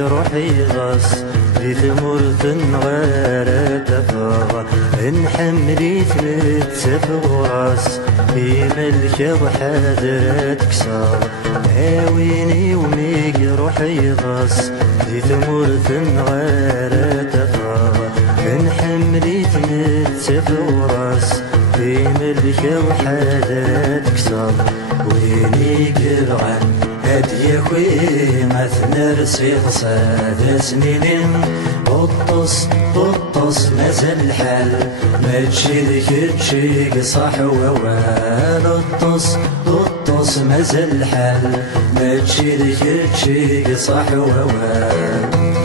روحي غص دي ثمرت غير تفاغ نحملي ثبت وراس في ملك وحضرت كسار هاويني وميق روحي غص دي ثمرت غير تفاغ نحملي ثبت وراس في ملك وحضرت كسار ويني قرعن هدي خوي مثنر سيغ صاد سنين بطس مازال الحال ما تشي ذيك تشي صح ووال بطس مازال الحال ما تشي ذيك تشي صح ووال